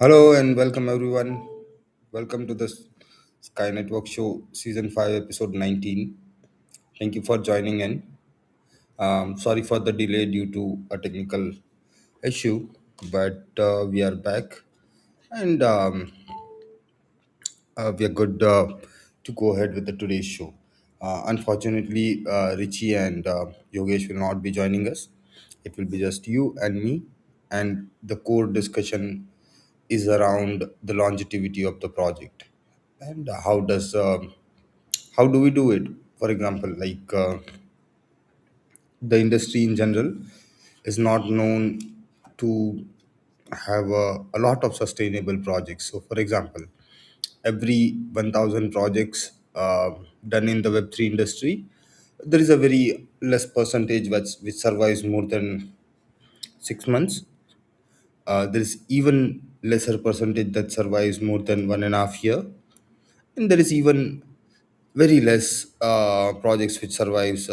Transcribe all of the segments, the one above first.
Hello and welcome everyone. Welcome to the Sky Network Show, Season 5, Episode 19. Thank you for joining in. Sorry for the delay due to a technical issue, but we are back and we are good to go ahead with the today's show. Unfortunately, Richie and Yogesh will not be joining us. It will be just you and me, and the core discussion is around the longevity of the project and how do we do it. For example, the industry in general is not known to have a lot of sustainable projects. So, for example, every 1,000 projects done in the Web3 industry, there is a very less percentage which survives more than 6 months. There is even lesser percentage that survives more than 1.5 year, and there is even very less projects which survives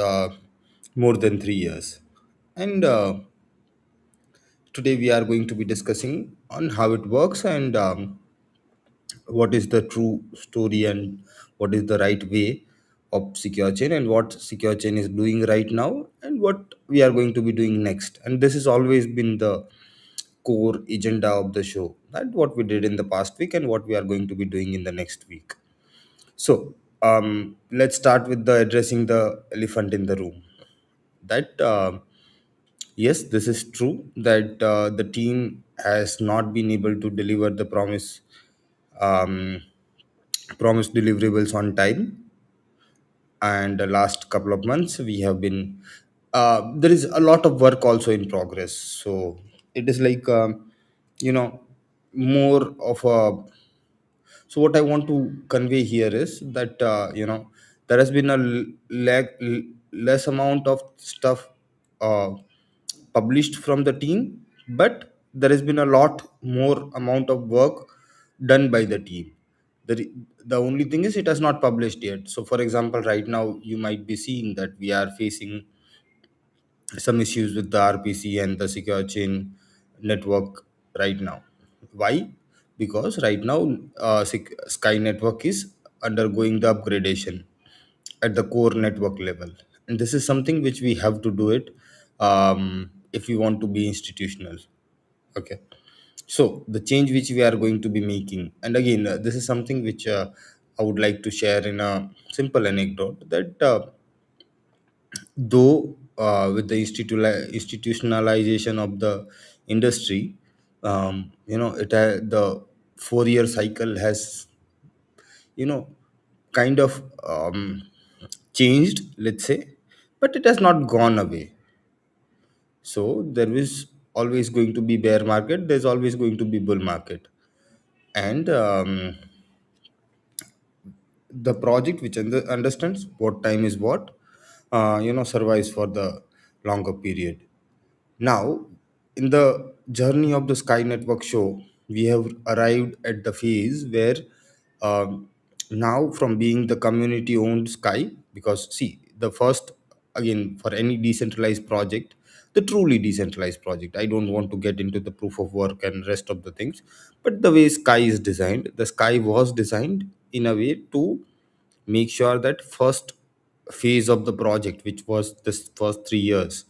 more than 3 years. And today we are going to be discussing on how it works and what is the true story and what is the right way of secure chain and what secure chain is doing right now and what we are going to be doing next. And this has always been the core agenda of the show, that what we did in the past week and what we are going to be doing in the next week. So let's start with the addressing the elephant in the room. That yes, this is true that the team has not been able to deliver the um, promised deliverables on time, and the last couple of months we have been there is a lot of work also in progress. So it is like you know more of a So what I want to convey here is that there has been a less amount of stuff uh, published from the team, but there has been a lot more amount of work done by the team. The only thing is it has not published yet. So for example, right now you might be seeing that we are facing some issues with the RPC and the secure chain network right now. Why? Because right now Sky network is undergoing the upgradation at the core network level, and this is something which we have to do it if we want to be institutional. Okay, so the change which we are going to be making, and again, this is something which I would like to share in a simple anecdote that. Though with the institutionalization of the industry, the 4 year cycle has you know kind of changed, let's say, but it has not gone away. So there is always going to be bear market, there's always going to be bull market, and the project which understands what time is what survives for the longer period. Now, in the journey of the Sky Network show, we have arrived at the phase where now, from being the community owned Sky, because see, the first, again, for any decentralized project, the truly decentralized project, I don't want to get into the proof of work and rest of the things, but the way Sky is designed, the Sky was designed in a way to make sure that first phase of the project, which was this first 3 years.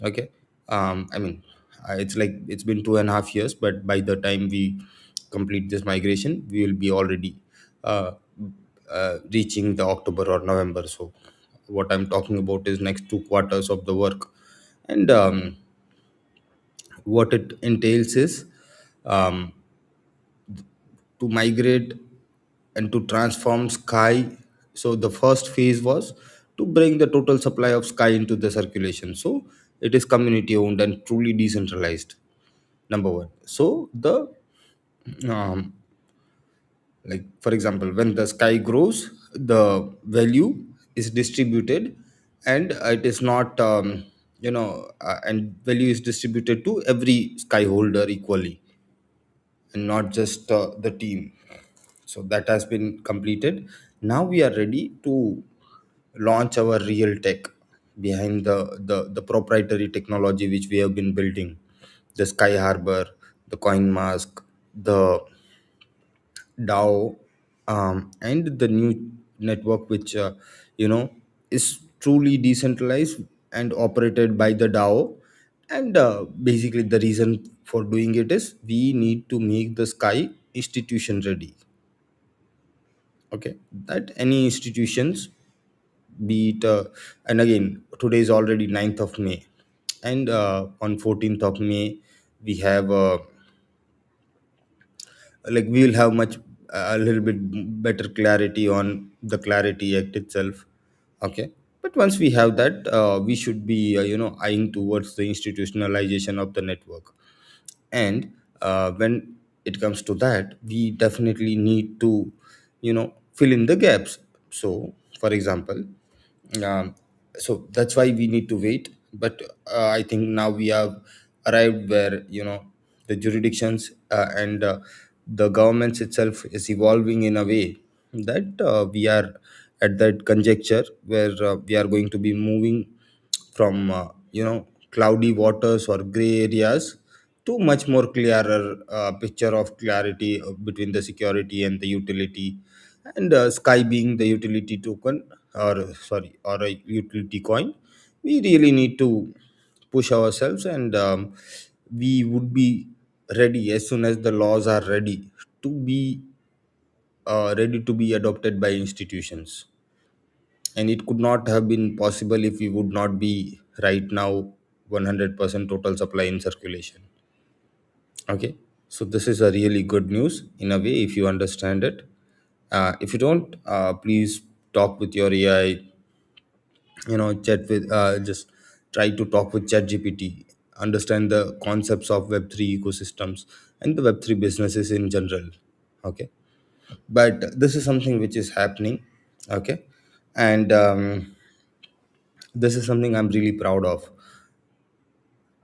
Okay, I mean, it's like it's been 2.5 years, but by the time we complete this migration, we will be already uh, reaching the October or November. So what I'm talking about is next 2 quarters of the work. And what it entails is um, to migrate and to transform Sky. So the first phase was to bring the total supply of Sky into the circulation. So it is community owned and truly decentralized. Number one. So the um, like for example, when the Sky grows, the value is distributed, and it is not and value is distributed to every Sky holder equally, and not just the team. So that has been completed. Now we are ready to launch our real tech behind the proprietary technology which we have been building, the Sky Harbor, the Coin Mask. the DAO, and the new network, which is truly decentralized and operated by the DAO. And basically, the reason for doing it is we need to make the Sky institution ready. Okay, that any institutions, be it, and again, today is already 9th of May, and on 14th of May, we have like we will have much a little bit better clarity on the Clarity Act itself. Okay, but once we have that, we should be eyeing towards the institutionalization of the network. And when it comes to that, we definitely need to fill in the gaps. So for example, um, so that's why we need to wait. But I think now we have arrived where the jurisdictions and the governments itself is evolving in a way that we are at that conjecture where we are going to be moving from cloudy waters or gray areas to much more clearer picture of clarity between the security and the utility. And Sky being the utility token, or sorry, or a utility coin, we really need to push ourselves, and we would be ready as soon as the laws are ready to be adopted by institutions. And it could not have been possible if we would not be right now 100% total supply in circulation. Okay, so this is a really good news in a way if you understand it. If you don't, please talk with your AI, chat with just try to talk with chat gpt, understand the concepts of web3 ecosystems and the web3 businesses in general. Okay, but this is something which is happening. Okay, and this is something I'm really proud of.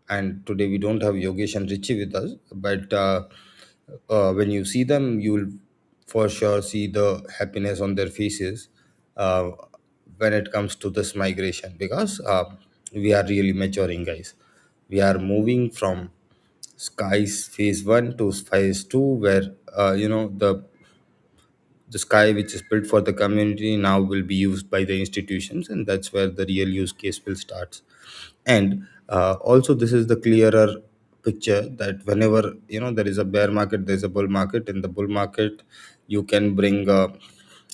And today we don't have Yogesh and Richie with us, but when you see them, you will for sure see the happiness on their faces uh, when it comes to this migration, because we are really maturing, guys. We are moving from Sky's phase 1 to phase 2, where the Sky which is built for the community now will be used by the institutions, and that's where the real use case will start. And also, this is the clearer picture that whenever there is a bear market, there's a bull market. In the bull market, you can bring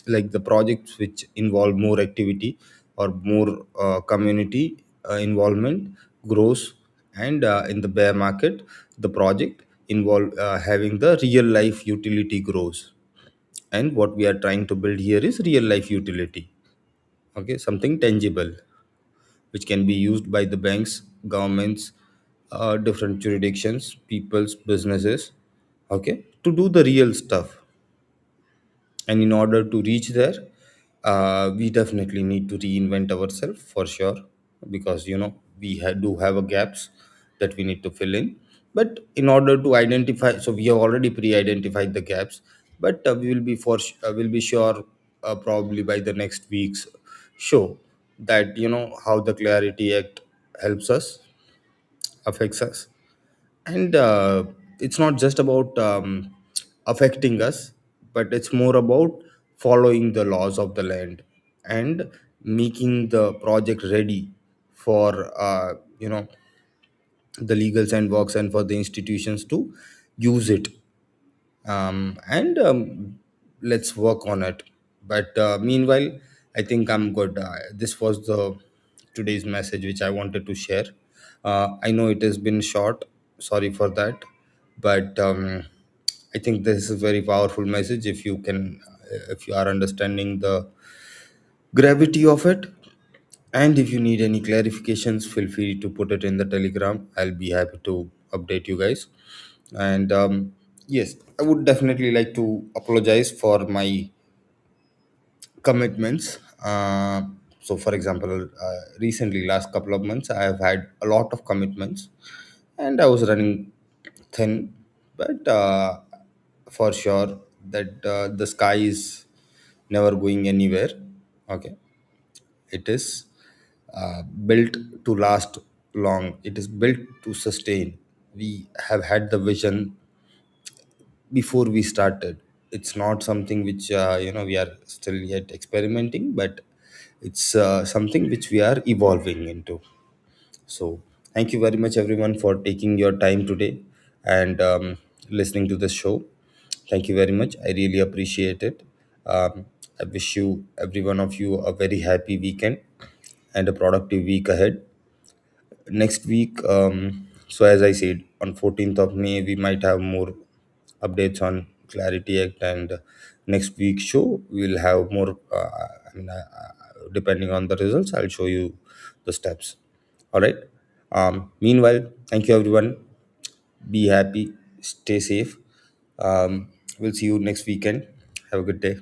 like the projects which involve more activity or more community involvement grows. And in the bear market, the project involve having the real life utility grows. And what we are trying to build here is real life utility. Okay, something tangible which can be used by the banks, governments, different jurisdictions, people's businesses, okay, to do the real stuff. And in order to reach there, we definitely need to reinvent ourselves for sure, because we do have a gaps that we need to fill in. But in order to identify, so we have already pre-identified the gaps, but we will be will be sure probably by the next week's show that how the Clarity Act helps us, affects us. And it's not just about affecting us, but it's more about following the laws of the land and making the project ready for the legal sandbox and for the institutions to use it. And let's work on it. But meanwhile, I think I'm good. This was the today's message which I wanted to share. I know it has been short, sorry for that, but I think this is a very powerful message if you can, if you are understanding the gravity of it. And if you need any clarifications, feel free to put it in the Telegram. I'll be happy to update you guys. And yes, I would definitely like to apologize for my commitments. So, for example, recently, last couple of months, I have had a lot of commitments, and I was running thin. But for sure, that the Sky is never going anywhere. Okay, it is built to last long. It is built to sustain. We have had the vision before we started. It's not something which we are still yet experimenting, but it's something which we are evolving into. So thank you very much, everyone, for taking your time today and listening to the show. Thank you very much. I really appreciate it. I wish you, every one of you, a very happy weekend and a productive week ahead. Next week, so as I said, on 14th of May, we might have more updates on Clarity Act, and next week's show, we'll have more. Depending on the results, I'll show you the steps. All right. Meanwhile, thank you, everyone. Be happy, stay safe. We'll see you next weekend. Have a good day.